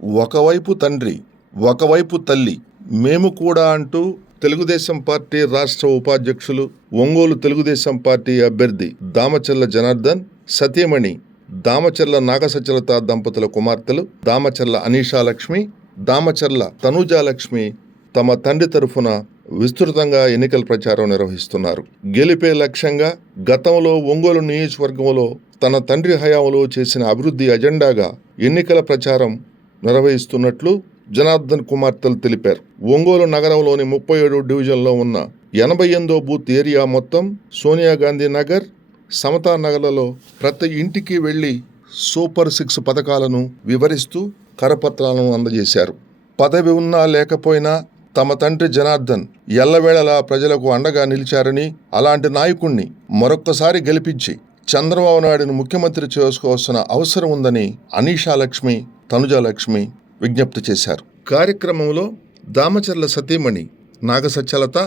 ఒకవైపు తండ్రి ఒకవైపు తల్లి. మేము కూడా అంటూ తెలుగుదేశం పార్టీ రాష్ట్ర ఉపాధ్యక్షులు ఒంగోలు తెలుగుదేశం పార్టీ అభ్యర్థి దామచర్ల జనార్దన్ సతీమణి దామచర్ల నాగసచలత దంపతుల కుమార్తెలు దామచర్ల అనీషాలక్ష్మి దామచర్ల తనూజాలక్ష్మి తమ తండ్రి తరఫున విస్తృతంగా ఎన్నికల ప్రచారం నిర్వహిస్తున్నారు. గెలిపే లక్ష్యంగా గతంలో ఒంగోలు నియోజకవర్గంలో తన తండ్రి హయాంలో చేసిన అభివృద్ధి అజెండాగా ఎన్నికల ప్రచారం నిర్వహిస్తున్నట్లు జనార్దన్ కుమార్తెలు తెలిపారు. ఒంగోలు నగరంలోని ముప్పై ఏడు డివిజన్లో ఉన్న ఎనభై ఎనిమిదో బూత్ ఏరియా మొత్తం సోనియా గాంధీ నగర్ సమతా నగర్లలో ప్రతి ఇంటికి వెళ్ళి సూపర్ సిక్స్ పథకాలను వివరిస్తూ కరపత్రాలను అందజేశారు. పదవి ఉన్నా లేకపోయినా తమ తండ్రి జనార్దన్ ఎల్లవేళలా ప్రజలకు అండగా నిలిచారని అలాంటి నాయకుణ్ణి మరొక్కసారి గెలిపించి చంద్రబాబు నాయుడును ముఖ్యమంత్రి చేసుకోవాల్సిన అవసరం ఉందని అనీషాలక్ష్మి తనుజాలక్ష్మి విజ్ఞప్తి చేశారు. కార్యక్రమంలో దామచర్ల సతీమణి నాగసచ్చలత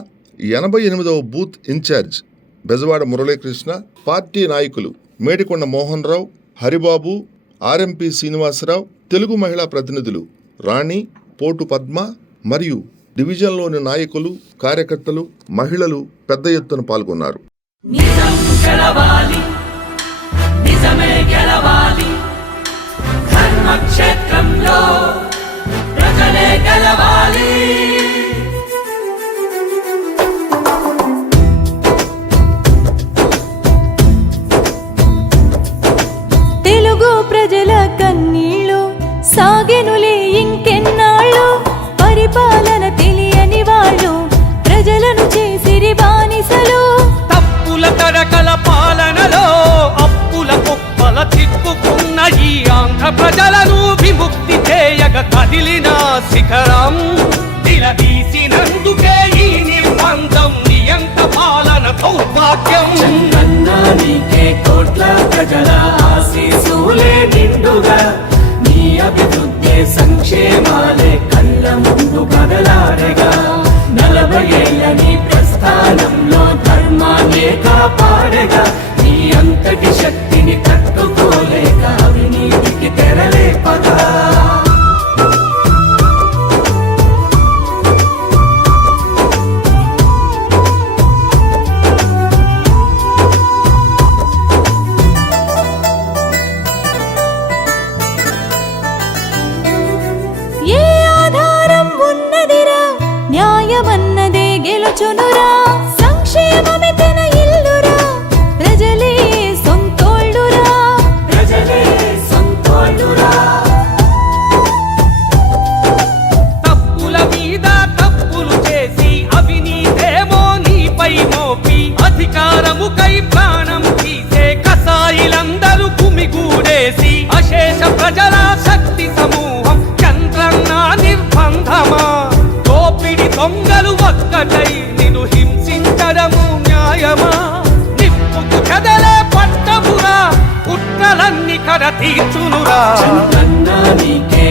ఎనభై ఎనిమిదవ booth incharge Bezawada Muralikrishna party నాయకులు మేడికొండ మోహన్ రావు హరిబాబు ఆర్ఎంపీ శ్రీనివాసరావు తెలుగు మహిళా ప్రతినిధులు రాణి పోటు పద్మ మరియు డివిజన్లోని నాయకులు కార్యకర్తలు మహిళలు పెద్ద ఎత్తున పాల్గొన్నారు. నిజం గెలవాలి కదిలిన శిఖరం నిలదీసినందుకే ఈ నిర్బంధం నియంత పాలన దౌర్భాగ్యం. నీకే కోట్ల ప్రజల ఆశీసులే నిండుగా నీ అభివృద్ధి సంక్షేమాలే కళ్ళ ముందు కదలాడగా. నలభై ఏళ్ళ నీ ప్రస్థానంలో ధర్మాన్నే కాపాడగా నీ అంతటి శక్తి చేసి అశేష ప్రజల శక్తి సమూహం చంద్రన్న నిర్బంధమా? దోపిడి దొంగలు ఒక్కటై నిన్ను హింసించడము న్యాయమా? నిప్పుకు కదలే పట్టమురా కుట్రలన్నీ కర తీర్చునురా కన్నా నీకే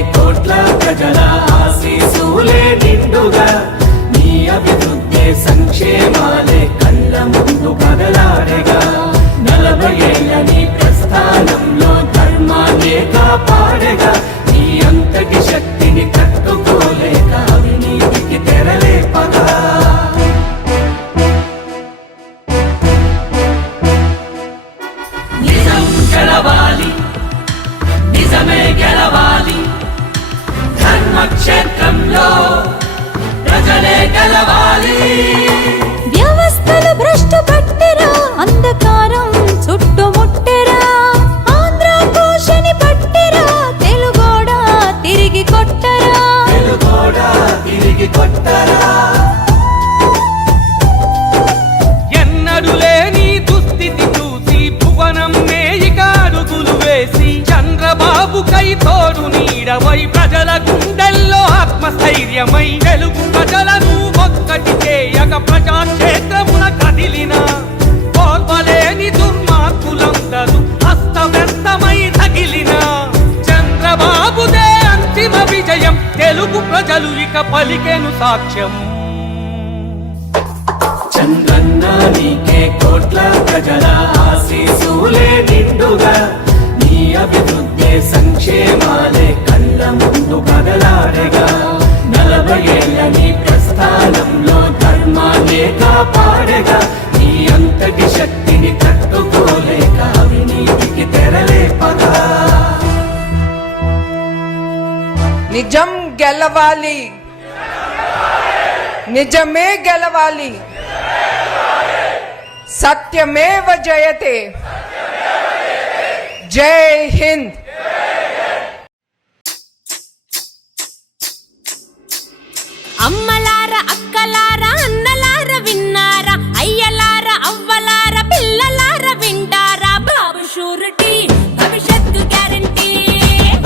పలికెను సాక్ష్యం. చంద్రన్న నీకే కోట్ల ప్రజల ఆశీసులే నిండుగా నీ అభివృద్ధి సంక్షేమాలే కళ్ళ ముందు కదలాడగా. నలభై ఏళ్ళ నీ ప్రస్థానంలో ధర్మాలే కాపాడగా నీ అంతటి శక్తిని తట్టుకోలేక అవినీతికి పద నిజం గెలవాలి. నిజమే గెలవాలి. సత్యమేవ జయతే జై హింద్. అమ్మలార అక్కలార అన్నలార విన్నారా? అయ్యలార అవ్వలార పిల్లలార వింటారా? బాబు షూరిటీ భవిష్యత్తు గ్యారంటీ.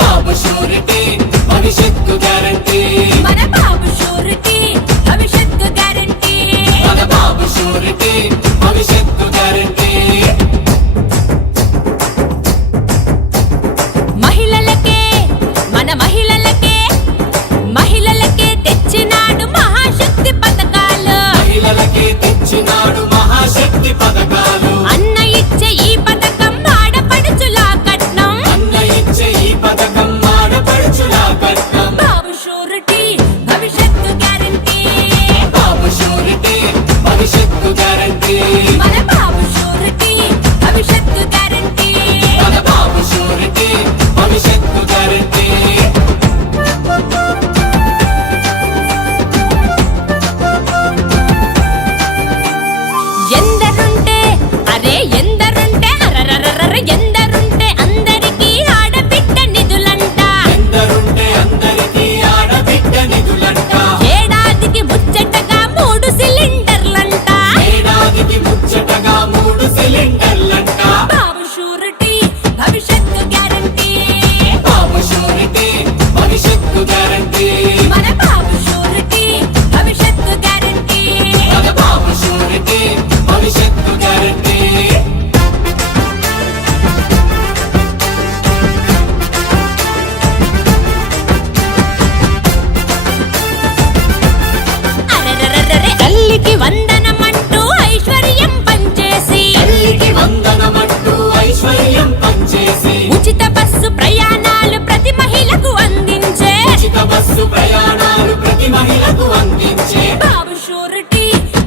బాబు షూరిటీ భవిష్యత్తు గ్యారంటీ. మెచ్యూరిటీ భవిష్యత్తు గ్యారెంటీ.